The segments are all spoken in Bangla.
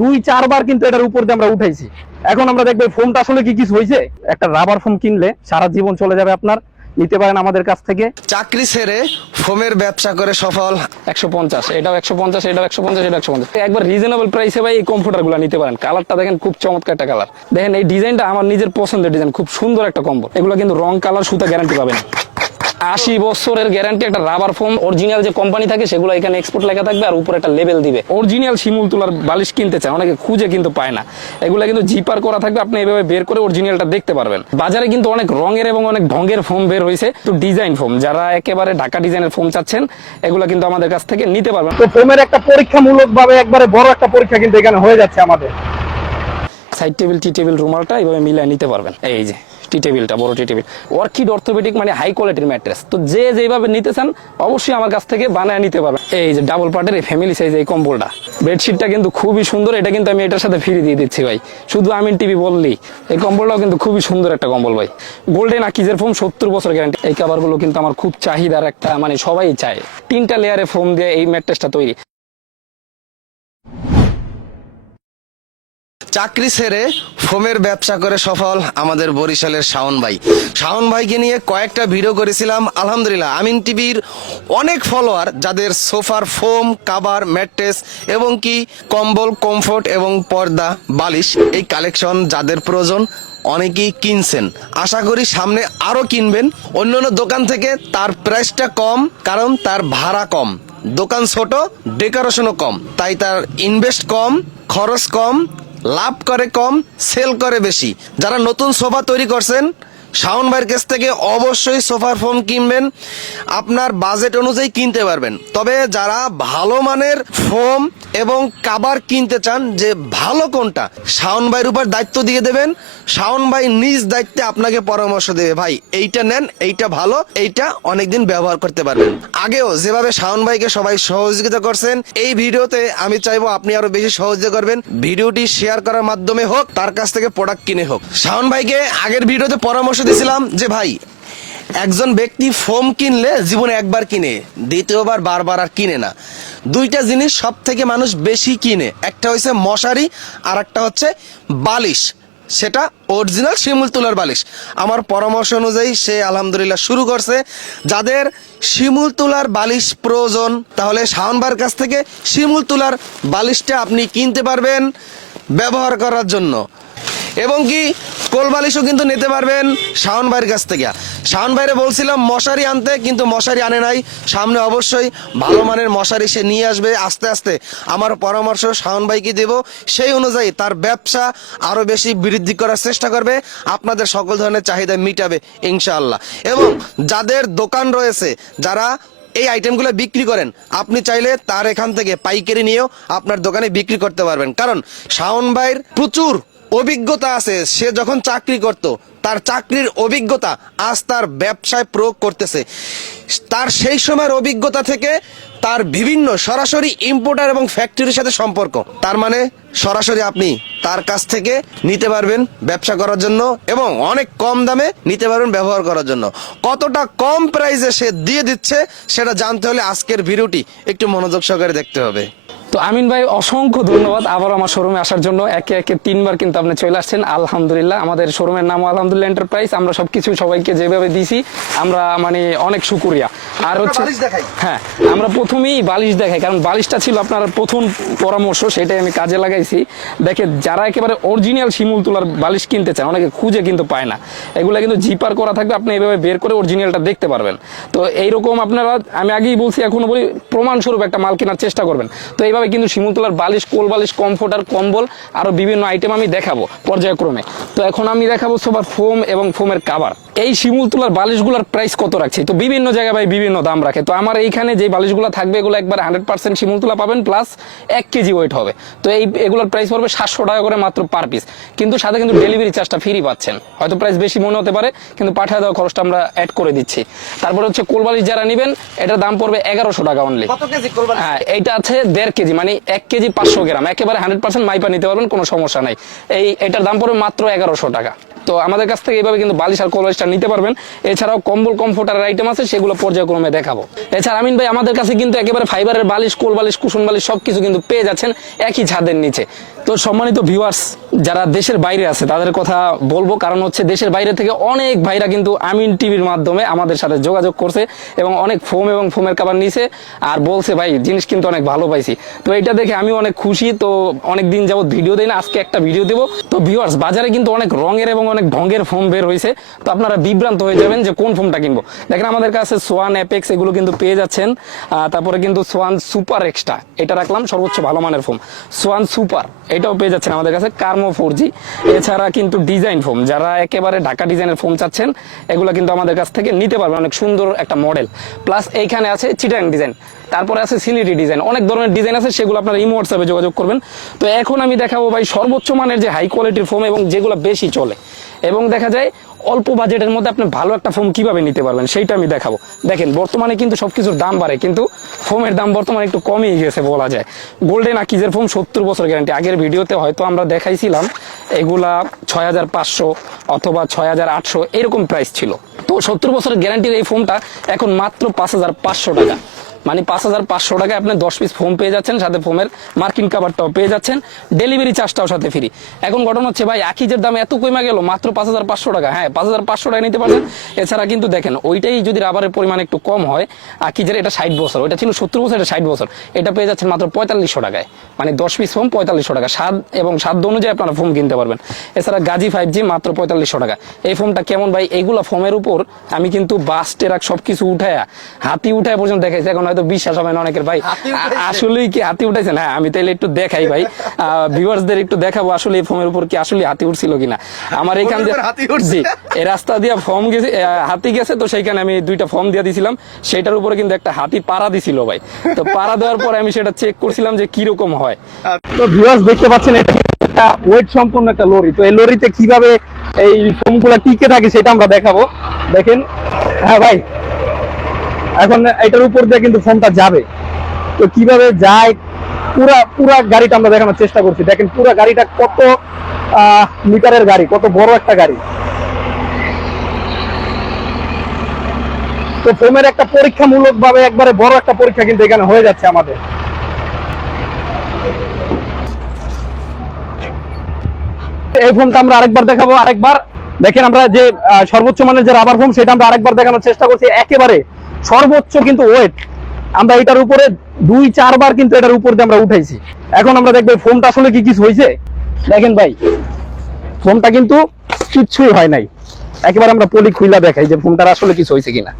2-4 বার কিন্তু এটার উপর দিয়ে আমরা উঠাইছি। এখন আমরা দেখবো ফোমটা আসলে কি কিছু হয়েছে। একটা রাবার ফোম কিনলে সারা জীবন চলে যাবে আপনার, নিতে পারেন আমাদের কাছ থেকে। চাকরি ছেড়ে ফোমের ব্যবসা করে সফল। 150, এটাও 150, এটাও 150, এটা 150, একবার রিজনেবল প্রাইসে ভাই এই কম্পিউটার গুলো নিতে পারেন। কালারটা দেখেন খুব চমৎকার একটা কালার, দেখেন এই ডিজাইনটা আমার নিজের পছন্দের ডিজাইন, খুব সুন্দর একটা কম্বল। এগুলো কিন্তু রং কালার সুতা গ্যারান্টি পাবেন, 80 বছরের গ্যারান্টি। একটা রাবার ফোম অরিজিনাল যে কোম্পানি থাকে সেগুলো এখানে এক্সপোর্ট লেখা থাকবে, আর উপরে একটা লেবেল দিবে। অরিজিনাল শিমুল তুলার বালিশ কিনতে চায় অনেকে, খুঁজে কিন্তু পায় না। এগুলো কিন্তু জিপার করা থাকবে, আপনি এভাবে বের করে অরিজিনালটা দেখতে পারবেন। বাজারে কিন্তু অনেক রঙের এবং অনেক ঢঙ্গের ফোম বের হয়েছে, তো ডিজাইন ফোম যারা একেবারে ঢাকা ডিজাইনের ফোম চাচ্ছেন এগুলো কিন্তু আমাদের কাছ থেকে নিতে পারবেন। তো ফোমের একটা পরীক্ষামূলক ভাবে একবারে বড় একটা পরীক্ষা কিন্তু এখানে হয়ে যাচ্ছে আমাদের। সাইড টেবিল, টি টেবিল, রুমালটা এইভাবে মিলিয়ে নিতে পারবেন। এই যে টি টেবিলটা, বড় টি টেবিল, অর্কিড অর্থোপেডিক, মানে হাই কোয়ালিটির ম্যাট্রেস। তো যে যেভাবে নিতে চান অবশ্যই আমার কাছ থেকে বানায় নিতে পারবেন। এই যে ডাবল পার্টের এই ফ্যামিলি সাইজ এই কম্বলটা, বেডশিটটা কিন্তু খুবই সুন্দর। এটা কিন্তু আমি এটার সাথে ফ্রি দিয়ে দিচ্ছি ভাই, শুধু আমিন টিভি বললেই। এই কম্বলটাও কিন্তু খুবই সুন্দর একটা কম্বল ভাই, গোল্ডেন আকিজের ফোম, 70 বছর গ্যারান্টি। এই কভারগুলো কিন্তু আমার খুব চাহিদার একটা, মানে সবাই চায়। 3টা লেয়ারে ফোম দিয়ে এই ম্যাট্রেসটা তৈরি। চাকরি ছেড়ে ফোমের ব্যবসা করে সফল আমাদের বরিশালের শাওন ভাই। শাওন ভাইকে নিয়ে কয়েকটা ভিডিও করেছিলাম। আলহামদুলিল্লাহ আমিন টিভির অনেক ফলোয়ার যাদের সোফার ফোম, কাভার, ম্যাট্রেস এবং কি কম্বল, কমফোর্ট এবং পর্দা, বালিশ, এই কালেকশন যাদের প্রয়োজন অনেকেই কিনছেন। আশা করি সামনে আরো কিনবেন। অন্যান্য দোকান থেকে তার প্রাইসটা কম, কারণ তার ভাড়া কম। দোকান ছোট, ডেকোরেশনও কম, তাই তার ইনভেস্ট কম, খরচ কম, লাভ করে কম, সেল করে বেশি। যারা নতুন সোফা তৈরি করছেন শাওন ভাইয়ের কাছ থেকে অবশ্যই সোফার ফোম কিনবেন, আপনার বাজেট অনুযায়ী কিনতে পারবেন। তবে যারা ভালো মানের ফোম এবং কাভার কিনতে চান, যে ভালো কোনটা, শাওন ভাইয়ের উপর দায়িত্ব দিয়ে দেবেন। শাওন ভাই নিজ দায়িত্বে আপনাকে পরামর্শ দেবে, ভাই এইটা নেন, এইটা ভালো, এইটা অনেকদিন ব্যবহার করতে পারবেন। আগেও যেভাবে শাওন ভাইকে সবাই সহযোগিতা করছেন, এই ভিডিওতে আমি চাইবো আপনি আরো বেশি সহযোগিতা করবেন। ভিডিওটি শেয়ার করার মাধ্যমে হোক, তার কাছ থেকে প্রোডাক্ট কিনে হোক। শাওন ভাইকে আগের ভিডিওতে পরামর্শ দিয়েছিলাম যে ভাই, একজন ব্যক্তি ফোম কিনলে জীবনে একবার কিনে, দ্বিতীয়বার বারবার আর কিনে না। 2টা জিনিস সব থেকে মানুষ বেশি কিনে, একটা হচ্ছে মশারি আর একটা হচ্ছে বালিশ, সেটা অরিজিনাল শিমুল তুলার বালিশ। আমার পরামর্শ অনুযায়ী সে আলহামদুলিল্লাহ শুরু করছে। যাদের শিমুল তুলার বালিশ প্রয়োজন, তাহলে শাওন ভাইয়ের কাছ থেকে শিমুল তুলার বালিশটা আপনি কিনতে পারবেন ব্যবহার করার জন্য। এবং কি কোল বালিশও কিন্তু নিতে পারবেন শাওন ভাইয়ের কাছ থেকে। শাওন ভাইরে বলছিলাম মশারি আনতে, কিন্তু মশারি আনে নাই। সামনে অবশ্যই ভালো মানের মশারি সে নিয়ে আসবে আস্তে আস্তে। আমার পরামর্শ শাওন ভাইকে দেব, সেই অনুযায়ী তার ব্যবসা আরো বেশি বৃদ্ধি করার চেষ্টা করবে, আপনাদের সকল ধরনের চাহিদা মিটাবে ইনশাআল্লাহ। এবং যাদের দোকান রয়েছে, যারা এই আইটেমগুলো বিক্রি করেন, আপনি চাইলে তার এখান থেকে পাইকারি নিয়েও আপনার দোকানে বিক্রি করতে পারবেন। কারণ শাওন ভাইয়ের প্রচুর অভিজ্ঞতা আছে। সে যখন চাকরি করত, তার চাকরির অভিজ্ঞতা আজ তার ব্যবসায় প্রয়োগ করতেছে। তার সেই সময়ের অভিজ্ঞতা থেকে তার বিভিন্ন সরাসরি ইম্পোর্টার এবং ফ্যাক্টরির সাথে সম্পর্ক, তার মানে সরাসরি আপনি তার কাছ থেকে নিতে পারবেন ব্যবসা করার জন্য, এবং অনেক কম দামে নিতে পারবেন ব্যবহার করার জন্য। কতটা কম প্রাইসে সে দিয়ে দিচ্ছে সেটা জানতে হলে আজকের ভিডিওটি একটু মনোযোগ সহকারে দেখতে হবে। তো আমিন ভাই অসংখ্য ধন্যবাদ আবার আমার শোরুমে আসার জন্য। একে একে 3বার কিন্তু আপনি চলে আসছেন, আলহামদুলিল্লাহ। আমাদের শোরুমের নাম আলহামদুলিল্লাহ এন্টারপ্রাইজ। আমরা সবকিছু সবাইকে যেভাবে দিছি আমরা মানে অনেক শুকরিয়া। আর হচ্ছে হ্যাঁ, আমরা প্রথমেই বালিশ দেখাই, কারণ বালিশটা ছিল আপনার প্রথম পরামর্শ, সেটাই আমি কাজে লাগাইছি। দেখে যারা একেবারে অরিজিনাল শিমুল তুলার বালিশ কিনতে চান, অনেকে খুঁজে কিন্তু পায় না। এগুলো কিন্তু জিপার করা থাকবে, আপনি এভাবে বের করে অরিজিনালটা দেখতে পারবেন। তো এইরকম আপনারা, আমি আগেই বলছি এখনো বলি, প্রমাণস্বরূপ একটা মাল কেনার চেষ্টা করবেন। তো এইভাবে কিন্তু শিমুল তুলার বালিশ, কোল বালিশ, কমফোর্টার, কম্বল, আরো বিভিন্ন আইটেম আমি দেখাবো পর্যায়ক্রমে। তো এখন আমি দেখাবো সোফার ফোম এবং ফোমের কাভার। এই শিমুল তুলার বালিশগুলোর প্রাইস কত রাখছি, তো বিভিন্ন জায়গায় ভাই বিভিন্ন দাম রাখে। তো আমার এইখানে যে বালিশগুলো থাকবে এগুলো একবার 100% শিমুল তুলা পাবেন, প্লাস 1 কেজি ওয়েট হবে। তো এগুলোর প্রাইস পড়বে 700 টাকা করে মাত্র পার পিস। কিন্তু সাথে কিন্তু ডেলিভারি চার্জটা ফ্রি পাচ্ছেন। হয়তো প্রাইস বেশি মনে হতে পারে, কিন্তু পাঠিয়ে দেওয়া খরচটা আমরা অ্যাড করে দিচ্ছি। তারপরে হচ্ছে কোল বালিশ যারা নেবেন, এটার দাম পড়বে 1100 টাকা অনলি। হ্যাঁ, এইটা আছে 1.5 কেজি, মানে 1 কেজি 500 গ্রাম, একেবারে 100% মাইপা নিতে পারবেন, কোনো সমস্যা নাই। এটার দাম পড়বে মাত্র 1100 টাকা। তো আমাদের কাছ থেকে এইভাবে কিন্তু বালিশ আর কোল বালিশটা নিতে পারবেন। এছাড়াও কম্বল, কমফোর্টারের আইটেম আছে, সেগুলো পর্যায়ক্রমে দেখাবো। এছাড়া আমিন ভাই আমাদের কাছে কিন্তু একেবারে ফাইবারের বালিশ, কোল বালিশ, কুশন বালিশ সবকিছু কিন্তু পেয়ে যাচ্ছেন একই ছাদের নিচে। তো তো সম্মানিত ভিউয়ার্স, যারা দেশের বাইরে আছে তাদের কথা বলবো, কারণ হচ্ছে দেশের বাইরে থেকে অনেক ভাইরা কিন্তু আমিন টিভির মাধ্যমে আমাদের সাথে যোগাযোগ করছে এবং অনেক ফোম এবং ফোমের কাভার নিছে আর বলছে ভাই জিনিস কিন্তু অনেক ভালো পাইছি। তো এটা দেখে আমি অনেক খুশি। তো অনেক দিন যাবত ভিডিও দেই না, আজকে একটা ভিডিও দেবো। তো ভিউয়ার্স, বাজারে কিন্তু অনেক রঙের এবং অনেক ঢঙ্গের ফোম বের হয়েছে, তো আপনারা বিভ্রান্ত হয়ে যাবেন যে কোন ফোমটা কিনবো। দেখেন আমাদের কাছে সোয়ান, অ্যাপেক্স এগুলো কিন্তু পেয়ে যাচ্ছেন। তারপরে কিন্তু সোয়ান সুপার এক্সট্রা এটা রাখলাম, সর্বোচ্চ ভালো মানের ফোম। সোয়ান সুপার এটাও পেয়ে যাচ্ছেন আমাদের কাছে, কার্মো 4G। এছাড়া কিন্তু ডিজাইন ফোম, যারা একেবারে ঢাকা ডিজাইনের ফোম চাচ্ছেন এগুলো কিন্তু আমাদের কাছ থেকে নিতে পারবেন, অনেক সুন্দর একটা মডেল। প্লাস এইখানে আছে চিটাং ডিজাইন, তারপরে আছে সিলেটি ডিজাইন, অনেক ধরনের ডিজাইন আছে, সেগুলো আপনারা ইমো হোয়াটসঅ্যাপে যোগাযোগ করবেন। তো এখন আমি দেখাবো ভাই সর্বোচ্চ মানের যে হাই কোয়ালিটির ফোম এবং যেগুলো বেশি চলে এবং দেখা যায় অল্প বাজেটের মধ্যে আপনি ভালো একটা ফোম কিভাবে নিতে পারবেন সেইটা আমি দেখাবো। দেখেন বর্তমানে কিন্তু সবকিছুর দাম বাড়ে, কিন্তু ফোমের দাম বর্তমানে একটু কমই গেছে বলা যায়। গোল্ডেন আকিজের ফোম 70 বছর গ্যারান্টি, আগের ভিডিওতে হয়তো আমরা দেখাইছিলাম এগুলা 6500 অথবা 6800 এরকম প্রাইস ছিল। তো 70 বছরের গ্যারান্টির এই ফোমটা এখন মাত্র 5500 টাকা, মানে 5500 টাকায় আপনি 10 পিস ফোম পেয়ে যাচ্ছেন, সাথে ফোমের মার্কিন কাভারটাও পেয়ে যাচ্ছেন, ডেলিভারি চার্জটাও সাথে ফ্রি। এখন ঘটনা হচ্ছে ভাই আকিজের দাম এত কমে গেল মাত্র 5500 টাকা। হ্যাঁ, 5500 টাকা নিতে পারবেন। এছাড়া কিন্তু দেখেন ওইটাই যদি রাবারের পরিমাণ একটু কম হয়, আকিজের এটা 60 বছর, ওইটা ছিল 70 বছর, এটা 60 বছর, এটা পেয়ে যাচ্ছেন মাত্র 4500 টাকায়, মানে 10 পিস ফোম 4500 টাকা। স্বাদ এবং সাধ্য অনুযায়ী আপনারা ফোম কিনতে পারবেন। এছাড়া গাজী 5G মাত্র 4500 টাকা। এই ফোমটা কেমন ভাই, এইগুলা ফোমের উপর আমি কিন্তু বাস টেরাক সবকিছু উঠায়া হাতি উঠায় পর্যন্ত দেখাইছি, এখন হয়তো বিশ্বাস হবে না অনেকের ভাই আসলেই কি হাতি উঠাইছেন। হ্যাঁ, আমি তাইলে একটু দেখাই ভাই, ভিউয়ার্সদের একটু দেখাবো আসলে এই ফোমের উপর কি আসলে হাতি উঠছিল কিনা। আমার এইখান দিয়ে জি এই রাস্তা দিয়ে ফর্ম গেছে, হাতি গেছে, তো সেইখানে আমি 2টা ফর্ম দিয়ে দিছিলাম, সেটার উপরে কিন্তু একটা হাতি পাড়া দিছিল ভাই। তো পাড়া দেওয়ার পরে আমি সেটা চেক করছিলাম যে কিরকম হয়। তো ভিউয়ার্স দেখতে পাচ্ছেন এটা একটা ওয়েট সম্পন্ন একটা লরি। তো এই লরিতে কিভাবে এই ফোমগুলো টিকে থাকে সেটা আমরা দেখাবো। দেখেন, হ্যাঁ ভাই, এখন এটার উপর দিয়ে কিন্তু ফোনটা যাবে, তো কিভাবে যায় পুরা গাড়িটা আমরা দেখানোর চেষ্টা করছি। দেখেন পুরা গাড়িটা কত মিটারের গাড়ি, কত বড় একটা গাড়ি। তো ফোমের একটা পরীক্ষামূলক ভাবে একবারে বড় একটা পরীক্ষা কিন্তু এখানে হয়ে যাচ্ছে আমাদের। এই ফোনটা আমরা আরেকবার দেখাবো। আরেকবার দেখেন, আমরা যে সর্বোচ্চ মানের যে রাবার ফোম সেটা আমরা আরেকবার দেখানোর চেষ্টা করছি। একেবারে সর্বোচ্চ কিন্তু ওয়েট আমরা এটার উপরে 2-4 বার কিন্তু এটার উপর দিয়ে আমরা উঠাইছি। এখন আমরা দেখবো ফোমটা আসলে কি কিছু হয়েছে। দেখেন ভাই, ফোমটা কিন্তু কিচ্ছুই হয় নাই। একেবারে আমরা পলি খুইলা দেখাই যে ফোমটার আসলে কিছু হয়েছে কিনা।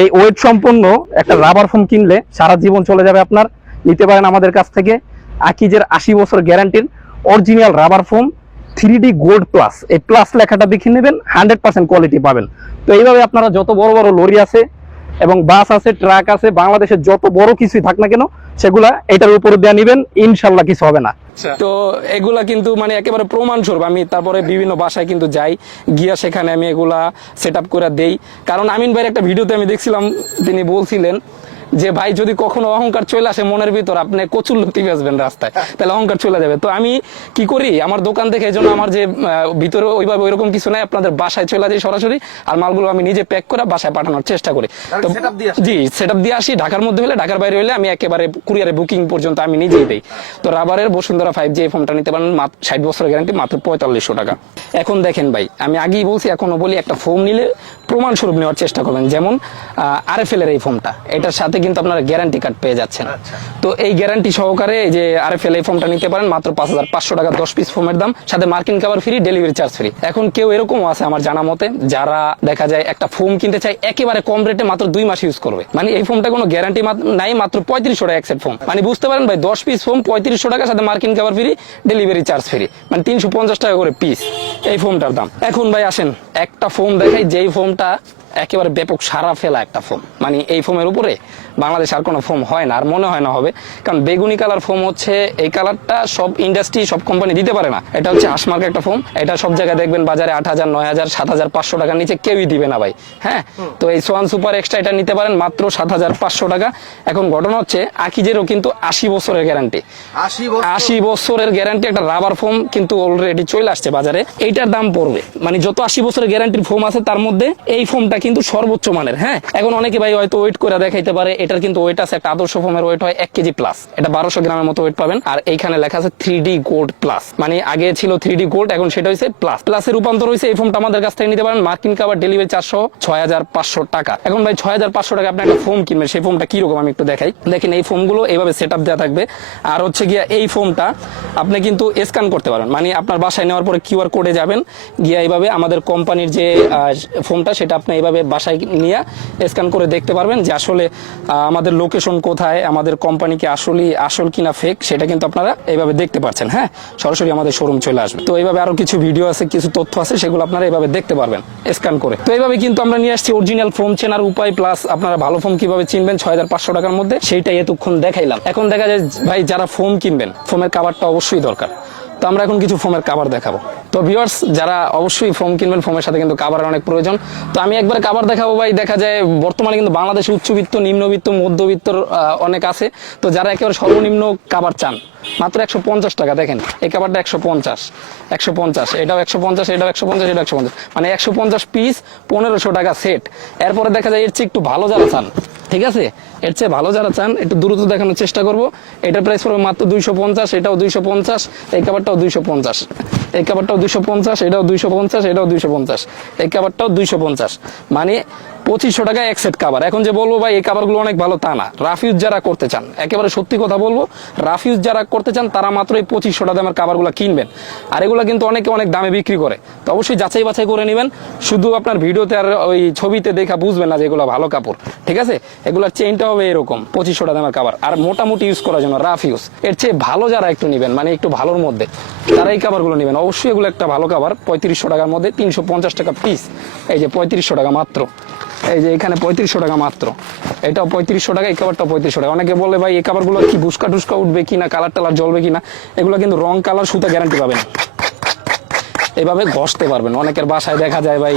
এই ওয়েট সম্পন্ন একটা রাবার ফোম কিনলে সারা জীবন চলে যাবে আপনার। নিতে পারেন আমাদের কাছ থেকে আকিজের 80 বছর গ্যারান্টির original rubber foam 3D gold plus. এই প্লাস লেখাটা দেখে নেবেন, 100% কোয়ালিটি পাবেন। তো এইভাবে আপনারা যত বড় বড় লরি আছে এবং বাস আছে, ট্রাক আছে, বাংলাদেশের যত বড় কিছুই থাক না কেন সেগুলা এটার উপরে দেয়া নিবেন, ইনশাল্লাহ কিছু হবে না। তো এগুলা কিন্তু মানে একেবারে প্রমাণ স্বরূপ আমি তারপরে বিভিন্ন বাসায় কিন্তু যাই, গিয়া সেখানে আমি এগুলা সেট আপ করে দেই। কারণ আমিন ভাইয়ের একটা ভিডিওতে আমি দেখছিলাম, তিনি বলছিলেন যে ভাই যদি কখনো অহংকার চলে আসে মনের ভিতর, আপনি কচুর লতি বেচবেন রাস্তায়, তাহলে অহংকার চলে যাবে। তো আমি কি করি, আমার দোকান থেকে এই জন্য আমার যে ভিতরে ওইভাবে ওইরকম কিছু নাই, আপনাদের বাসায় চলে যাই সরাসরি, আর মালগুলো আমি নিজে প্যাক করে বাসায় পাঠানোর চেষ্টা করি। তো জি সেট আপ দিয়ে আসি, ঢাকার মধ্যে হলে, ঢাকার বাইরে হলে আমি একেবারে কুরিয়ারে বুকিং পর্যন্ত আমি নিজেই দিই। তো রাবারের বসুন্ধরা 5G এই ফোনটা নিতে পারেন 60 বছরের গ্যারান্টি মাত্র 4500 টাকা। এখন দেখেন ভাই, আমি আগেই বলছি এখনো বলি, একটা ফোন নিলে প্রমাণ স্বরূপ নেওয়ার চেষ্টা করবেন। যেমন RFL এর এই ফোনটা, এটার সাথে কিন্তু আপনারা গ্যারান্টি কার্ড পেয়ে যাচ্ছেন। তো এই গ্যারান্টি সহকারে যে RFL এই ফোনটা নিতে পারেন মাত্র 5500 টাকা, 10 পিস ফোমের দাম, সাথে মার্কিন cover free, delivery charge free. এখন কেউ এরকমও আছে আমার জানা মতে, যারা দেখা যায় একটা ফোম কিনতে চায় একেবারে কম রেটে, মাত্র 2 মাস ইউজ করবে, মানে এই ফোনটা কোনো গ্যারান্টি নাই, মাত্র 3500 টাকা এক সেট ফোম। মানে বুঝতে পারেন ভাই, 10 পিস ফোম 3500 টাকা, সাথে মার্কিন cover free, delivery charge free, মানে 350 টাকা করে পিস এই ফোমটার দাম। এখন ভাই আসেন একটা ফোম দেখাই, যেই ফোমটা একেবারে ব্যাপক সারা ফেলা একটা ফোম, মানে এই ফোমের উপরে বাংলাদেশ আর কোনো ফোম হয় না, আর মনে হয় না হবে। কারণ বেগুনি কালার ফোম হচ্ছে, এই কালারটা সব ইন্ডাস্ট্রি সব কোম্পানি দিতে পারে না। এটা হচ্ছে হাসমার্ক একটা ফোম, এটা সব জায়গায় দেখবেন বাজারে 8000, 9000, 7500 টাকার নিচে কেউই দিবে না ভাই। হ্যাঁ, তো এই সোয়ান সুপার এক্সট্রা এটা নিতে পারেন মাত্র 7500 টাকা। এখন ঘটনা হচ্ছে আকিজেরও কিন্তু 80 বছরের গ্যারান্টি, 80 বছরের গ্যারান্টি একটা রাবার ফোম কিন্তু অলরেডি চলে আসছে বাজারে। এইটার দাম পড়বে, মানে যত 80 বছরের গ্যারান্টির ফোম আছে তার মধ্যে এই ফোমটা কিন্তু সর্বোচ্চ মানের। হ্যাঁ, এখন অনেকে ভাই হয়তো ওয়েট করে দেখাইতে পারে, এটার কিন্তু ওয়েট আছে, একটা আদর্শ ফোমের ওয়েট হয় 1 কেজি প্লাস, এটা 1200 গ্রামের মতো ওয়েট পাবেন। আর এইখানে লেখা আছে 3D গোল্ড প্লাস, মানে আগে ছিল 3D গোল্ড, এখন সেটা হয়েছে প্লাস। প্লাসের রূপান্তর হয়েছে। এই ফোমটা আমাদের কাছ থেকে নিতে পারেন মার্কিন কাভার ডেলিভারি চার্জ সহ 6500 টাকা। এখন ভাই 6500 টাকা আপনি একটা ফোম কিনবেন, সেই ফোমটা কিরকম আমি একটু দেখাই। দেখেন এই ফোমগুলো এইভাবে সেট আপ দেওয়া থাকবে। আর হচ্ছে গিয়া এই ফোমটা আপনি কিন্তু স্ক্যান করতে পারেন, মানে আপনার বাসায় নেওয়ার পরে কিউআর কোডে যাবেন, গিয়া এইভাবে আমাদের কোম্পানির যে ফোমটা সেটা আপনি এইভাবে বাসায় নিয়ে স্ক্যান করে দেখতে পারবেন যে আসলে আমাদের লোকেশন কোথায়, আমাদের কোম্পানিকে আসল কিনা ফেক, সেটা কিন্তু আপনারা এইভাবে দেখতে পাচ্ছেন। হ্যাঁ, সরাসরি আমাদের শোরুম চলে আসবে। তো এইভাবে আরো কিছু ভিডিও আছে, কিছু তথ্য আছে, সেগুলো আপনারা এইভাবে দেখতে পারবেন স্ক্যান করে। তো এইভাবে কিন্তু আমরা নিয়ে আসছি অরিজিনাল ফোম চেনার উপায়, প্লাস আপনারা ভালো ফোম কিভাবে চিনবেন 6500 টাকার মধ্যে, সেইটাই এতক্ষণ দেখাইলাম। এখন দেখা যায় ভাই যারা ফোম কিনবেন, ফোমের কাভারটা অবশ্যই দরকার। তো আমরা এখন কিছু ফোমের কাভার দেখাবো। তো ভিউয়ার্স, যারা অবশ্যই ফোম কিনবেন, ফোমের সাথে কিন্তু কাভারের অনেক প্রয়োজন। তো আমি একবার কাভার দেখাবো ভাই। দেখা যায় বর্তমানে কিন্তু বাংলাদেশে উচ্চবিত্ত, নিম্নবিত্ত, মধ্যবিত্তর অনেক আছে। তো যারা একেবারে সর্বনিম্ন কাভার চান, মাত্র 150 টাকা। দেখেন এই কাভারটা 150, এটাও 150, এটাও 150, এটাও 150, মানে 150 পিস 1500 টাকা সেট। এরপরে দেখা যায় এর চেয়ে একটু ভালো যারা চান, ঠিক আছে, এর চেয়ে ভালো যারা চান, একটু দ্রুত দেখানোর চেষ্টা করব। এটার প্রাইস পড়বে মাত্র 250, এটাও 250, এই কাভারটাও 250, এই কাভারটাও 250, এটাও 250, এটাও 250, এই কাভারটাও 250, মানে 2500 টাকা এক সেট কাভার। এখন যে বলবো ভাই এই কাভারগুলো অনেক ভালো, তা না। রাফ ইউজ যারা করতে চান, একেবারে সত্যি কথা বলবো, রাফ ইউজ যারা করতে চান তারা মাত্র এই 2500 টাকা দামের কাভারগুলো কিনবেন। আর এগুলো কিন্তু অনেকে অনেক দামে বিক্রি করে। তো অবশ্যই যাচাই বাছাই করে নেবেন। শুধু আপনার ভিডিওতে আর ওই ছবিতে দেখা বুঝবেন না যে এগুলো ভালো কাপড়, ঠিক আছে। এগুলোর চেইনটা হবে এরকম 2500 টাকা দামের কাভার, আর মোটামুটি ইউজ করার জন্য রাফ ইউজ। এর চেয়ে ভালো যারা একটু নেবেন, মানে একটু ভালোর মধ্যে, তারা এই কাভারগুলো নেবেন। অবশ্যই এগুলো একটা ভালো কাভার, 3500 টাকার মধ্যে 350 টাকা পিস। এই যে 3500 টাকা মাত্র, এই যে এখানে 3500 টাকা মাত্র, এটাও 3500 টাকা, এই কাভারটাও 3500 টাকা। অনেকে বলে ভাই এই কাভারগুলো কি বুস্কা টুস্কা উঠবে কিনা, কালার টালার জ্বলবে কিনা, এগুলো কিন্তু রং কালার সুতা গ্যারান্টি পাবেন, এভাবে ঘষতে পারবেন। অনেকের বাসায় দেখা যায় ভাই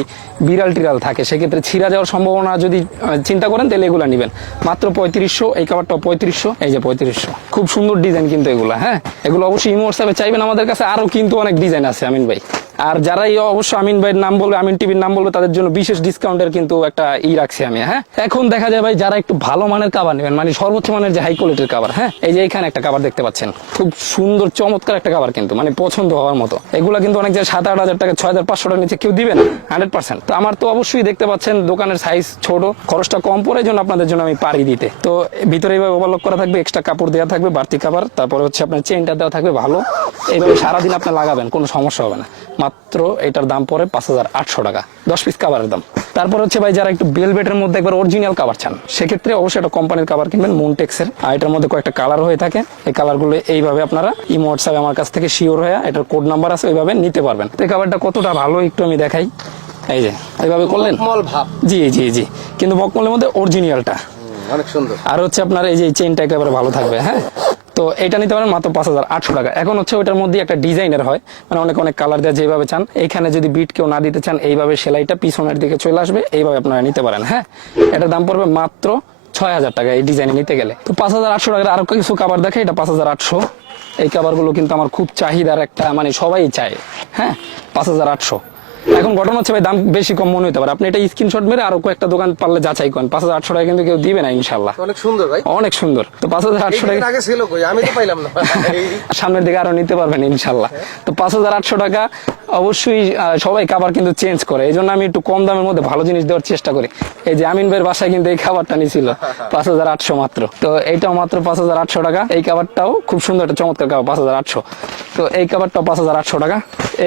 বিড়াল টিরাল থাকে, সেক্ষেত্রে ছিঁড়া যাওয়ার সম্ভাবনা যদি চিন্তা করেন তাহলে এগুলো নেবেন মাত্র 3500। এই কাভারটাও 3500, এই যে 3500, খুব সুন্দর ডিজাইন কিন্তু এগুলো। হ্যাঁ, এগুলো অবশ্যই ইমো হোয়াটসঅ্যাপে চাইবেন আমাদের কাছে, আরো কিন্তু অনেক ডিজাইন আছে আমিন ভাই। আর যারাই অবশ্য আমিন ভাইয়ের নাম বলবে, আমিন টিভির নাম বলবে, তাদের জন্য বিশেষ ডিসকাউন্টের কিন্তু একটা রাখছি আমি। হ্যাঁ, এখন দেখা যায় ভাই যারা একটু ভালো মানের কাভার নেবেন, মানে সর্বোচ্চ মানের যে হাই কোয়ালিটির কাভার, হ্যাঁ, এই যে এখানে একটা কাভার দেখতে পাচ্ছেন, খুব সুন্দর চমৎকার একটা কাভার, কিন্তু মানে পছন্দ হওয়ার মতো। এগুলো কিন্তু অনেক জায়গায় 7-8 হাজার টাকা, 6500 টাকার নিচে কেউ দিবে না 100%। তো আমার তো অবশ্যই দেখতে পাচ্ছেন দোকানের সাইজ ছোট, খরচটা কম পড়ে, এই জন্য আপনাদের জন্য আমি পারি দিতে। তো ভিতরে এইভাবে ওভারলক করা থাকবে, এক্সট্রা কাপড় দেওয়া থাকবে, বাড়তি কাভার, তারপরে হচ্ছে আপনার চেইনটা দেওয়া থাকবে ভালো। এইভাবে সারাদিন আপনি লাগাবেন, কোনো সমস্যা হবে না। মাত্র এটার দাম পড়ে 5800 টাকা, 10 পিস কাভারের দাম। তারপর হচ্ছে ভাই যারা একটু বেলভেটের মধ্যে একবার অরিজিনাল কাভার চান, সেক্ষেত্রে অবশ্যই একটা কোম্পানির কাভার কিনবেন, মুনটেক্সের। আর এটার মধ্যে কয়েকটা কালার হয়ে থাকে, এই কালারগুলো এইভাবে আপনারা ইমো হোয়াটসঅ্যাপে আমার কাছ থেকে শিওর হয়ে, এটার কোড নাম্বার আছে, ওইভাবে নিতে পারবেন। এই কাভারটা কতটা ভালো একটু আমি দেখাই। এই যে এইভাবে করলেন, জি জি জি, কিন্তু মকমলের মধ্যে অরিজিনালটা অনেক সুন্দর। আর হচ্ছে আপনার এই যে চেইনটা একেবারে ভালো থাকবে। হ্যাঁ, তো এটা নিতে পারেন মাত্র 5800 টাকা। এখন হচ্ছে ওইটার মধ্যে একটা ডিজাইনের হয়, মানে অনেক অনেক কালার দেওয়া, যেভাবে চান। এইখানে যদি বিট কেউ না দিতে চান, এইভাবে সেলাইটা পিছনের দিকে চলে আসবে, এইভাবে আপনারা নিতে পারেন। হ্যাঁ, এটার দাম পড়বে মাত্র 6000 টাকা এই ডিজাইনে নিতে গেলে। তো 5800 টাকার আরো কিছু কাভার দেখে, এটা 5800। এই কাভারগুলো কিন্তু আমার খুব চাহিদার একটা, মানে সবাই চায়। হ্যাঁ, 5800। এখন ঘটনা হচ্ছে ভাই দাম বেশি কম মনে হতে পারে, আপনি এটা স্ক্রিনশট মেরে আরো কয়েকটা দোকান পারলে যাচাই করেন। 5800 টাকা কিন্তু কেউ দিবে না ইনশাল্লাহ। অনেক সুন্দর ভাই, অনেক সুন্দর। তো 5800 টাকা আগে ছিল কই, আমি তো পাইলাম না। সামনের দিকে আরো নিতে পারবেন ইনশাল্লাহ। তো 5800 টাকা অবশ্যই সবাই খাবার কিন্তু চেঞ্জ করে, এই জন্য আমি একটু কম দামের মধ্যে ভালো জিনিস দেওয়ার চেষ্টা করি। এই যে আমিন ভাইয়ের বাসায় কিন্তু এই খাবারটা নিয়েছিল 5800 মাত্র, তো এইটাও মাত্র 5800 টাকা। এই খাবারটাও খুব সুন্দর একটা চমৎকার খাবার, 5800। তো এই খাবারটাও 5800 টাকা।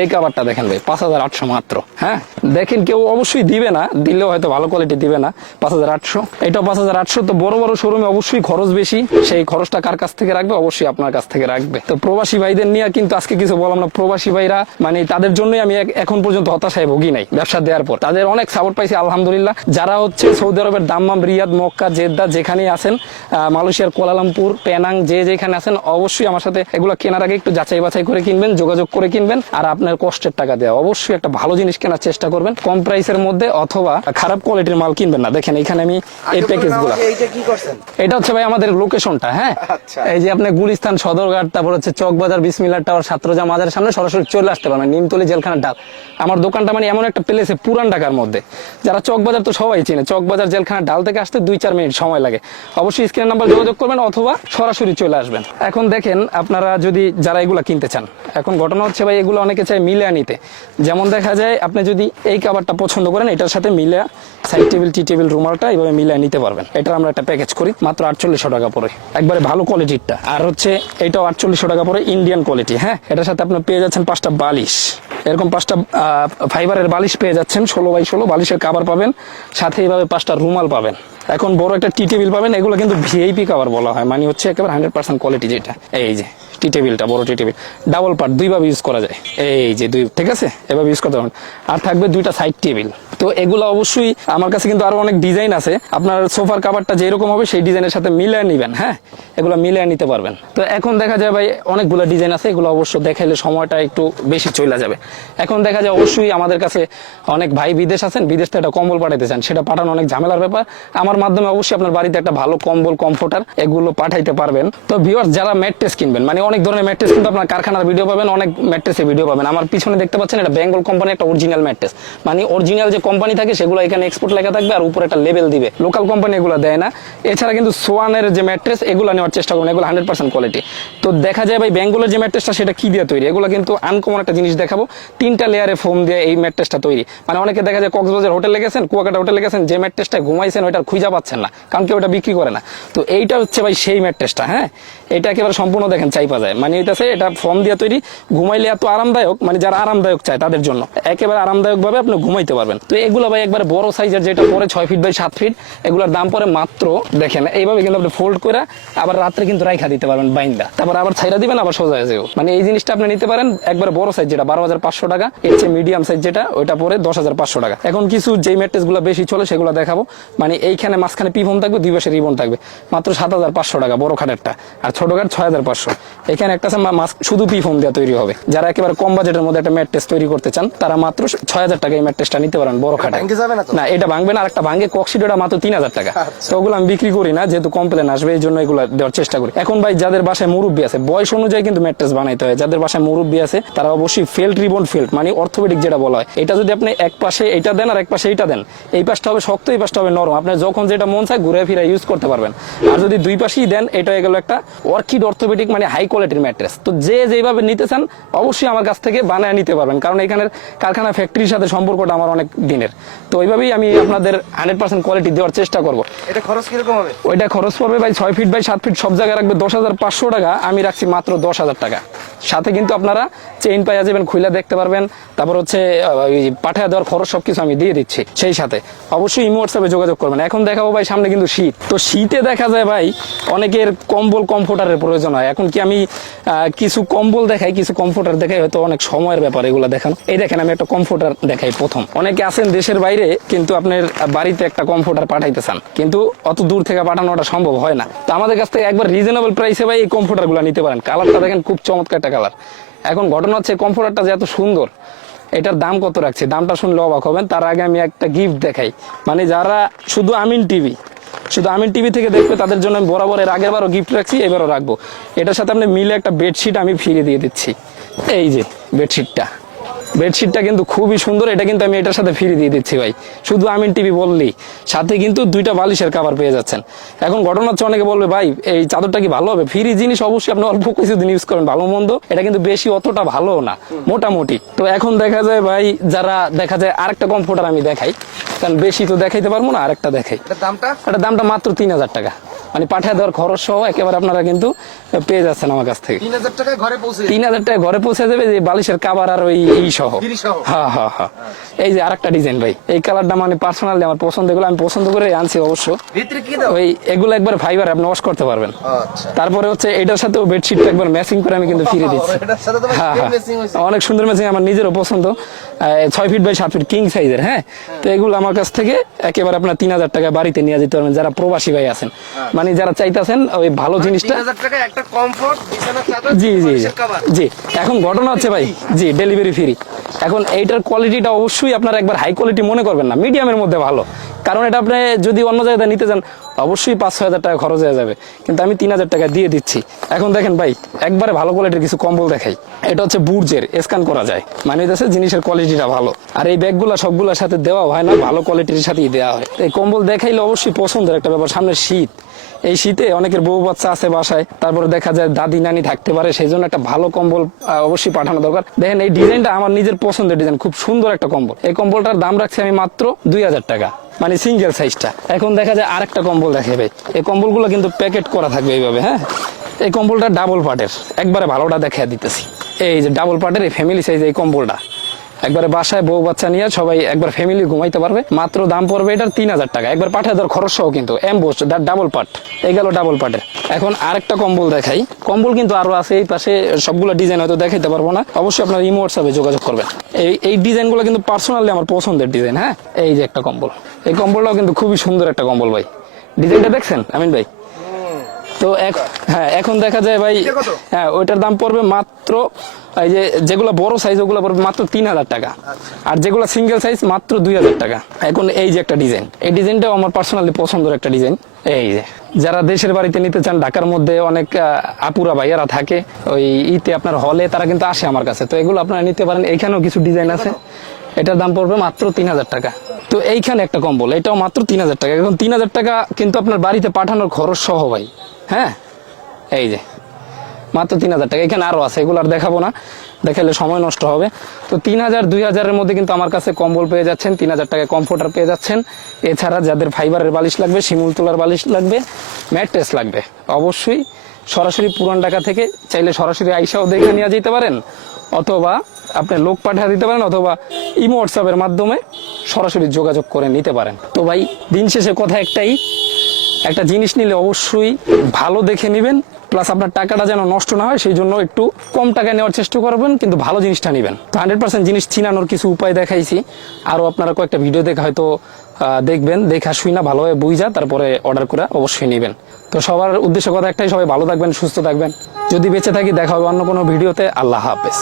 এই খাবারটা দেখেন ভাই 5800 মাত্র। হ্যাঁ, দেখেন কেউ অবশ্যই দিবে না, দিলেও হয়তো ভালো কোয়ালিটি দিবে না। 5800, এটাও 5800। তো বড় বড় শোরুমে অবশ্যই খরচ বেশি, সেই খরচটা কার কাছ থেকে রাখবে? অবশ্যই আপনার কাছ থেকে রাখবে। তো প্রবাসী ভাইদের নিয়ে কিন্তু আজকে কিছু বললাম না। প্রবাসী ভাইরা মানে তাদের জন্যই আমি এখন পর্যন্ত হতাশায় ভুগি নাই। ব্যবসা দেওয়ার পর তাদের অনেক সাপোর্ট পাইছি আলহামদুলিল্লাহ। যারা হচ্ছে সৌদি আরবের দাম্মাম, রিয়াদ, মক্কা, জেদ্দা যেখানেই আছেন, মালয়েশিয়ার কুয়ালালামপুর, পেনাং, যেখানে আছেন, অবশ্যই আমার সাথে এগুলো কেনার আগে একটু যাচাই বাছাই করে কিনবেন, যোগাযোগ করে কিনবেন, আর আপনার কষ্টের টাকা দেওয়া। অবশ্যই একটা ভালো ভালো জিনিস কেনার চেষ্টা করবেন কম প্রাইসের মধ্যে, অথবা খারাপ কোয়ালিটির মাল কিনবেন না। দেখেন এখানে আমি এই প্যাকেজগুলো, এইটা কি করছেন? এটা হচ্ছে ভাই আমাদের লোকেশনটা, হ্যাঁ আচ্ছা। এই যে আপনি গুলিস্তান সদরঘাট, তারপর হচ্ছে চকবাজার, বিসমিল্লাহ টাওয়ার, ছাত্রজা মাজারের সামনে সরাসরি চলে আসতে পারবেন। নিমতলী জেলখানার ডাল আমার দোকানটা মানে এমন একটা প্লেসে পুরান ঢাকার মধ্যে, যারা চকবাজার তো সবাই চিনে, চকবাজার জেলখানার ডাল থেকে আসতে 2-4 মিনিট সময় লাগে। অবশ্যই স্ক্রিন নাম্বার যোগাযোগ করবেন অথবা সরাসরি চলে আসবেন। এখন দেখেন আপনারা যদি যারা এগুলা কিনতে চান, এখন ঘটনা হচ্ছে ভাই এগুলো অনেকে চায় মিলে নিতে। যেমন দেখা যায় আপনি যদি এই কাভারটা পছন্দ করেন, এটার সাথে মিলে সাইড টেবিল, টি টেবিল, রুমালটা এইভাবে মিলে নিতে পারবেন। এটা আমরা একটা প্যাকেজ করি মাত্র 4800 টাকা পরে, একবারে ভালো কোয়ালিটিরটা। আর হচ্ছে এটাও 4800 টাকা পরে, ইন্ডিয়ান কোয়ালিটি। হ্যাঁ, এটার সাথে আপনি পেয়ে যাচ্ছেন 5টা বালিশ, এরকম 5টা ফাইবারের বালিশ পেয়ে যাচ্ছেন, 16x16 বালিশের কাভার পাবেন, সাথে এইভাবে 5টা রুমাল পাবেন। এখন বড় একটা টি টেবিল পাবেন, এগুলো কিন্তু ভিআইপি কাভার বলা হয়, মানে হচ্ছে একেবারে 100% কোয়ালিটি যেটা। এই যে টি টেবিলটা, বড় টি টেবিল, ডাবল পার্ট, দুইভাবে ইউজ করা যায়। এই যে দুই, ঠিক আছে, এভাবে ইউজ করতে পারবেন। আর থাকবে 2টা সাইড টেবিল। তো এগুলো অবশ্যই আমার কাছে কিন্তু আরো অনেক ডিজাইন আছে, আপনার সোফার কাভারটা যেরকম হবে সেই ডিজাইনের সাথে মিলিয়ে নিবেন। হ্যাঁ, এগুলো মিলিয়ে নিতে পারবেন। তো এখন দেখা যায় ভাই অনেকগুলো ডিজাইন আছে, এগুলো অবশ্য দেখাইলে সময়টা একটু বেশি চলে যাবে। এখন দেখা যায় অবশ্যই আমাদের কাছে অনেক ভাই বিদেশ আছেন, বিদেশ থেকে একটা কম্বল পাঠাইতে চান, সেটা পাঠানো অনেক ঝামেলার ব্যাপার। আমার মাধ্যমে অবশ্যই আপনার বাড়িতে একটা ভালো কম্বল, কমফোর্টার এগুলো পাঠাইতে পারবেন। তো ভিউয়ার্স যারা ম্যাট্রেস কিনবেন, মানে অনেক ধরনের ম্যাট্রেস কিন্তু আপনার কারখানার ভিডিও পাবেন, অনেক ম্যাট্রেসের ভিডিও পাবেন। আমার পিছনে দেখতে পাচ্ছেন এটা বেঙ্গল কোম্পানি একটা অরিজিনাল ম্যাট্রেস, মানে অরিজিনাল যে কোম্পানি থাকে সেগুলো এখানে এক্সপোর্ট লেখা থাকবে আর উপরে একটা লেবেল দিবে। লোকাল কোম্পানি এগুলো দেয় না। এছাড়া কিন্তু সোয়ানের যে ম্যাট্রেস এগুলো নেওয়ার চেষ্টা করবেন, এগুলো 100% কোয়ালিটি। তো দেখা যায় ভাই বেঙ্গলের যে ম্যাট্রেসটা সেটা কি দিয়ে তৈরি, এগুলো কিন্তু আনকমন একটা জিনিস দেখাবো, 3টা লেয়ারে ফোম দিয়ে এই ম্যাট্রেসটা তৈরি। মানে অনেকে দেখা যায় কক্সবাজার হোটেলে গেছেন, কুয়াকাটা হোটেলে গেছেন, যে ম্যাট্রেসটা ঘুমাইছেন ওইটা খুঁজে পাচ্ছেন না, কারণ কেউ ওটা বিক্রি করে না। তো এইটা হচ্ছে ভাই সেই ম্যাট্রেসটা। হ্যাঁ, এটা একেবারে সম্পূর্ণ দেখেন চাইপা যায়, মানে এটা ফোম দিয়ে তৈরি, ঘুমাইলে এত আরামদায়ক, মানে যারা আরামদায়ক চায় তাদের জন্য একেবারে আরামদায়ক ভাবে আপনি ঘুমাইতে পারবেন। তো এগুলো ভাই একবারে বড় সাইজের, যেটা পরে 6 ফিট বাই 7 ফিট, এগুলোর দাম পরে মাত্র দেখেন এইভাবে কিন্তু আপনি ফোল্ড করে আবার রাত্রে কিন্তু রাইখা দিতে পারবেন বাইন্দা, তারপর আবার ছাইরা দিবেন, আবার সোজা হয়ে যাবে। মানে এই জিনিসটা আপনি নিতে পারেন একবারে বড় সাইজ যেটা 12,500 টাকা, এর চেয়ে মিডিয়াম সাইজ যেটা ওইটা পরে 10,500 টাকা। এখন কিছু যেই ম্যাট্রেস গুলো বেশি চলে সেগুলো দেখাবো। মানে এইখানে মাঝখানে পিফোম থাকবে, 2 পাশে রিবন থাকবে, মাত্র 7,500 টাকা বড় খাটেরটা, আর ছোট খাট 6,500। এখানে একটা শুধু পিফোম দিয়ে তৈরি হবে। যারা একেবারে কম বাজেটের মধ্যে একটা ম্যাট্রেস তৈরি করতে চান তারা মাত্র 6,000 টাকা এই ম্যাট্রেসটা নিতে পারেন বড় খাটে। না, এটা ভাঙবে না, আর একটা ভাঙে কক্সিডোটা মাত্র 3,000 টাকা। তো ওগুলো আমি বিক্রি করি না, যেহেতু কমপ্লেন আসবে এই জন্য এগুলো দেওয়ার চেষ্টা করি। এখন ভাই যাদের বাসায় মুরব্বী আছে, বয়স অনুযায়ী কিন্তু ম্যাট্রেস বানাইতে হয়, যাদের বাসায় মুরব্বী আছে তারা অবশ্যই ফেল্ট রিবন ফেল্ট, মানে অর্থোপেডিক যেটা বলা হয়, এটা যদি আপনি এক পাশে এটা দেন আর এক পাশে এইটা দেন, এই পাশটা হবে শক্ত, এই পাশটা হবে নরম, আপনি যখন যেটা মন চায় ঘুরে ফিরে ইউজ করতে পারবেন। আর যদি 2 পাশেই দেন, এটা হয়ে গেল একটা অর্কিড অর্থোপেডিক, মানে হাই কোয়ালিটির ম্যাট্রেস। তো যে যেভাবে নিতে চান অবশ্যই আমার কাছ থেকে বানায় নিতে পারবেন, কারণ এখানের কারখানা ফ্যাক্টরির সাথে সম্পর্কটা আমার অনেক দিনের। তো ওইভাবেই আমি আপনাদের 100% কোয়ালিটি দেওয়ার চেষ্টা করব। এটা খরচ কিরকম হবে? ওইটা খরচ পড়বে ভাই 6 ফিট বাই 7 ফিট সব জায়গায় রাখবে 10,500 টাকা, আমি রাখছি মাত্র 10,000 টাকা। সাথে কিন্তু আপনারা চেইন পাইয়া যাবেন, খুলে দেখতে পারবেন, তারপর হচ্ছে পাঠায় দেওয়ার খরচ সবকিছু আমি দিয়ে দিচ্ছি। সেই সাথে অবশ্যই ইমো হোয়াটসঅ্যাপে যোগাযোগ করবেন। এখন দেখাবো ভাই সামনে কিন্তু শীত, তো শীতে দেখা যায় ভাই অনেকের কম্বল, কমফোর্টারের প্রয়োজন হয়। এখন কি আমি কিছু কম্বল দেখাই, কিছু কমফোর্টার দেখাই, হয়তো অনেক সময়ের ব্যাপার এগুলো দেখানো। এই দেখেন আমি একটা কমফোর্টার দেখাই প্রথম। অনেকে আছেন দেশের বাইরে, কিন্তু আপনার বাড়িতে একটা কমফোর্টার পাঠাইতে চান, কিন্তু অত দূর থেকে পাঠানোটা সম্ভব হয় না। তো আমাদের কাছ থেকে একবার রিজনেবল প্রাইসে ভাই এই কমফোর্টার গুলো নিতে পারেন। কালারটা দেখেন খুব চমৎকার একটা কালার। এখন ঘটনা হচ্ছে কমফোর্টারটা যে এত সুন্দর, এটার দাম কত রাখছে, দামটা শুনলে অবাক হবেন। তার আগে আমি একটা গিফট দেখাই, মানে যারা শুধু আমিন টিভি থেকে দেখবে তাদের জন্য আমি বরাবর এর আগের বারও গিফট রাখছি, এবারও রাখবো। এটার সাথে আপনি মিলে একটা বেডশিট আমি ফিরিয়ে দিয়ে দিচ্ছি। এই যে বেডশিটটা কিন্তু খুবই সুন্দর, এটা কিন্তু আমি এটার সাথে ফ্রি দিয়ে দিচ্ছি ভাই, শুধু আমিন টিভি বললেই। সাথে কিন্তু 2টা বালিশের কভার পেয়ে যাচ্ছেন। এখন ঘটনা হচ্ছে অনেকে বলবে ভাই এই চাদরটা কি ভালো হবে, ফ্রি জিনিস অবশ্যই আপনি অল্প কিছুদিন ইউজ করেন, ভালো মন্দ, এটা কিন্তু বেশি অতটা ভালো না, মোটামুটি। তো এখন দেখা যায় ভাই যারা দেখা যায় আরেকটা কমফোর্টার আমি দেখাই, কারণ বেশি তো দেখাইতে পারবো না, আরেকটা দেখাই। এটা দামটা মাত্র 3,000 টাকা, মানে পাঠিয়ে দেওয়ার খরচ সহ একেবারে আপনারা কিন্তু পেয়ে যাচ্ছেন আমার কাছ থেকে। 3,000 টাকায় ঘরে পৌঁছে 3,000 টাকায় ঘরে পৌঁছে যাবে, যে বালিশের কাভার আর ওই সহ। হ্যাঁ। এই যে আরেকটা ডিজাইন ভাই, এই কালারটা মানে পার্সোনালি আমার পছন্দ, এগুলো আমি পছন্দ করে আনছি অবশ্য। ওই এগুলো একবার ফাইবার আপনি ওয়াশ করতে পারবেন। তারপরে হচ্ছে এটার সাথে বেডশিটটা একবার ম্যাচিং করে আমি কিন্তু ফিরে দিচ্ছি। হ্যাঁ, অনেক সুন্দর ম্যাচিং, আমার নিজেরও পছন্দ। 6 ফিট বাই 7 ফিট কিং সাইজের। হ্যাঁ, তো এগুলো আমার কাছ থেকে একেবারে আপনার 3,000 টাকা বাড়িতে নিয়ে যেতে পারবেন, যারা প্রবাসী ভাই আছেন, মানে যারা চাইতেছেন ওই ভালো জিনিসটা। জি। এখন ঘটনা হচ্ছে ভাই, জি ডেলিভারি ফ্রি, এখন এইটার কোয়ালিটিটা অবশ্যই আপনারা একবার হাই কোয়ালিটি মনে করবেন না, মিডিয়ামের মধ্যে ভালো। কারণ এটা আপনি যদি অন্য জায়গায় নিতে যান অবশ্যই 5-6 হাজার টাকা খরচ হয়ে যাবে, কিন্তু আমি 3,000 টাকা দিয়ে দিচ্ছি। এখন দেখেন ভাই, একবারে ভালো কোয়ালিটির কিছু কম্বল দেখাই। এটা হচ্ছে বুর্জের, স্ক্যান করা যায়, মানে হচ্ছে জিনিসের কোয়ালিটিটা ভালো। আর এই ব্যাগগুলো সবগুলোর সাথে দেওয়া হয় না, ভালো কোয়ালিটির সাথেই দেওয়া হয়। এই কম্বল দেখাইলে অবশ্যই পছন্দের একটা ব্যাপার। সামনে শীত, এই শীতে অনেকের বউ বাচ্চা আছে বাসায়, তারপরে দেখা যায় দাদি নানি থাকতে পারে, সেই জন্য একটা ভালো কম্বল অবশ্যই পাঠানো দরকার। দেখেন এই ডিজাইনটা আমার নিজের পছন্দের ডিজাইন, খুব সুন্দর একটা কম্বল। এই কম্বলটার দাম রাখছি আমি মাত্র 2,000 টাকা, মানে সিঙ্গেল সাইজটা। এখন দেখা যায় আরেকটা কম্বল দেখে ভাই, এই কম্বলগুলো কিন্তু প্যাকেট করা থাকবে এইভাবে। হ্যাঁ, এই কম্বলটা ডাবল পার্টের, একবারে ভালোটা দেখা দিতেছি। এই যে ডাবল পার্টের এই ফ্যামিলি সাইজ এই কম্বলটা, একবারে বাসায় বউ বাচ্চা নিয়ে সবাই একবার ফ্যামিলি ঘুমাইতে পারবে। মাত্র দাম পড়বে এটার 3,000 টাকা, একবার পাঠায় দেওয়ার খরচ সহ কিন্তু এমবোস ডাবল পার্ট। এই গেল ডাবল পার্টের। এখন আরেকটা কম্বল দেখাই। কম্বল কিন্তু আরো আছে, এই পাশে সবগুলো ডিজাইন হয়তো দেখাইতে পারবো না, অবশ্যই আপনার ইমো হোয়াটসঅ্যাপে যোগাযোগ করবেন। এই ডিজাইনগুলো কিন্তু পার্সোনালি আমার পছন্দের ডিজাইন। হ্যাঁ, এই যে একটা কম্বল, এই কম্বলটাও কিন্তু খুবই সুন্দর একটা কম্বল ভাই। ডিজাইনটা দেখছেন আমিন ভাই? তো হ্যাঁ, এখন দেখা যায় ভাই, হ্যাঁ ওইটার দাম পড়বে মাত্র, এই যে যেগুলো বড় সাইজ ওগুলো পড়বে মাত্র 3,000 টাকা, আর যেগুলো সিঙ্গেল সাইজ মাত্র 2,000 টাকা। এখন এই যে একটা ডিজাইন, এই ডিজাইনটাও আমার পার্সোনালি পছন্দের একটা ডিজাইন। এই যে যারা দেশের বাড়িতে নিতে চান, ঢাকার মধ্যে অনেক আপুরা ভাইয়ারা থাকে ওই ইতে আপনার হলে, তারা কিন্তু আসে আমার কাছে, তো এগুলো আপনারা নিতে পারেন। এইখানেও কিছু ডিজাইন আছে, এটার দাম পড়বে মাত্র 3,000 টাকা। তো এইখানে একটা কম্বল, এটাও মাত্র 3,000 টাকা। এখন 3,000 টাকা কিন্তু আপনার বাড়িতে পাঠানোর খরচ সহ ভাই। হ্যাঁ, এই যে মাত্র 3,000 টাকা। এখানে আরো আছে, এগুলো আর দেখাবো না, দেখালে সময় নষ্ট হবে। তো 3,000 2,000-এর মধ্যে কিন্তু আমার কাছে কম্বল পেয়ে যাচ্ছেন, 3,000 টাকায় কমফোর্টার পেয়ে যাচ্ছেন। এছাড়া যাদের ফাইবারের বালিশ লাগবে, শিমুল তোলার বালিশ লাগবে, ম্যাট্রেস লাগবে, অবশ্যই সরাসরি পুরান ঢাকা থেকে চাইলে সরাসরি আইসাও দেখে নিয়ে যেতে পারেন, অথবা আপনি লোক পাঠিয়ে দিতে পারেন, অথবা ইমো হোয়াটসঅ্যাপের মাধ্যমে সরাসরি যোগাযোগ করে নিতে পারেন। তো ভাই, দিন শেষে কথা একটাই, একটা জিনিস নিলে অবশ্যই ভালো দেখে নেবেন, প্লাস আপনার টাকাটা যেন নষ্ট না হয় সেই জন্য একটু কম টাকায় নেওয়ার চেষ্টা করবেন, কিন্তু ভালো জিনিসটা নেবেন। তো 100% জিনিস চিনানোর কিছু উপায় দেখাইছি, আরও আপনারা কয়েকটা ভিডিও দেখে হয়তো দেখবেন, দেখা শুই না ভালোভাবে বুঝা তারপরে অর্ডার করে অবশ্যই নেবেন। তো সবার উদ্দেশ্য কথা একটাই, সবাই ভালো থাকবেন, সুস্থ থাকবেন। যদি বেঁচে থাকি দেখা হবে অন্য কোনো ভিডিওতে। আল্লাহ হাফেজ।